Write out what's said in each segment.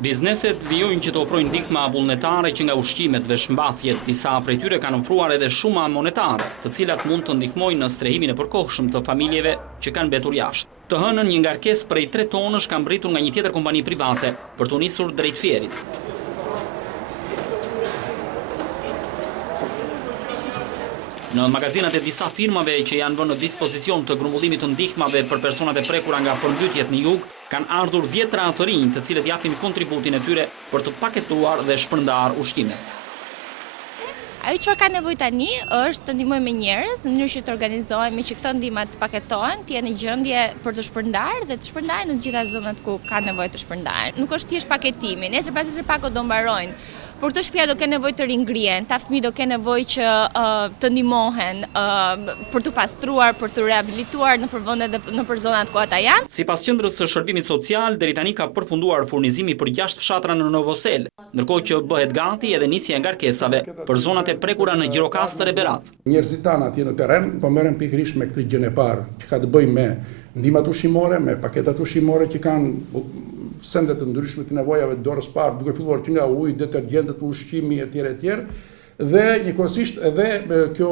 Bizneset vijojnë që të ofrojnë ndihma vullnetare që nga ushqimet, veshmbathjet, disa prej tyre kanë ofruar edhe shuma monetare, të cilat mund të ndihmojnë në strehimin e përkohshëm të familjeve që kanë mbetur jashtë. Të hënën një ngarkesë prej 3 tonësh ka mbritur nga një tjetër kompani private për të nisur drejt Fierit. Në magazinat e disa firmave që janë vënë në dispozicion të grumbullimit të ndihmave për personat e prekura nga përmbytjet në jug, kanë ardhur 10 ranë të rinj, të cilët japin kontributin e tyre për të paketuar dhe shpërndar ushqimet. Ajo çfarë ka nevojë tani është të ndihmojmë me njerëz në mënyrë që të organizohemi që këto ndihma të paketohen, të jenë në gjendje për të shpërndarë dhe të shpërndaren në të gjitha zonat ku ka nevojë të shpërndaren. Nuk është thjesht paketimi, nesër pasi se pakot do mbarojnë. Por të shtëpia do kenë nevojë të ringrihen, ta fëmijë do kenë nevojë që të ndihmohen për të pastruar, për të rehabilituar në vende dhe në zonat ku ata janë. Sipas qendrës së shërbimit social, deri tani ka përfunduar furnizimi për 6 fshatra në Novosel, ndërkohë që bëhet gati edhe nisja e ngarkesave për zonat e prekura në Gjirokastër e Berat. Njerëzit tanë atje në terren po merren pikërisht me këtë gjën e parë, që ka të bëjë me ndihmat ushqimore, me paketat ushqimore që kanë sendet të ndryshme të nevojave të dorës parë, duke filluar që nga uji, detergjentët, ushqimi etj. Dhe njëkohësisht edhe kjo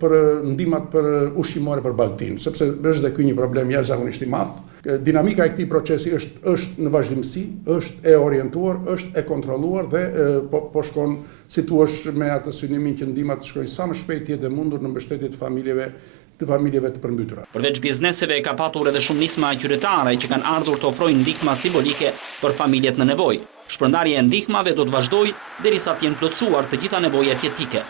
për ndihmat për ushqimore për balltinë, sepse është dhe ky një problem jashtëzakonisht i madh. Dinamika e këtij procesi është në vazhdimsi, është e orientuar, është e kontrolluar dhe po shkon, si thua, me atë synimin që ndihmat të shkojnë sa më shpejt jetë e mundur në mbështetje të familjeve të përmbytura. Përveç bizneseve ka patur edhe shumë nisma qytetare që kanë ardhur të ofrojnë ndihma simbolike për familjet në nevojë. Shpërndarja e ndihmave do të vazhdojë derisa të jenë plotësuar të gjitha nevojat jetike.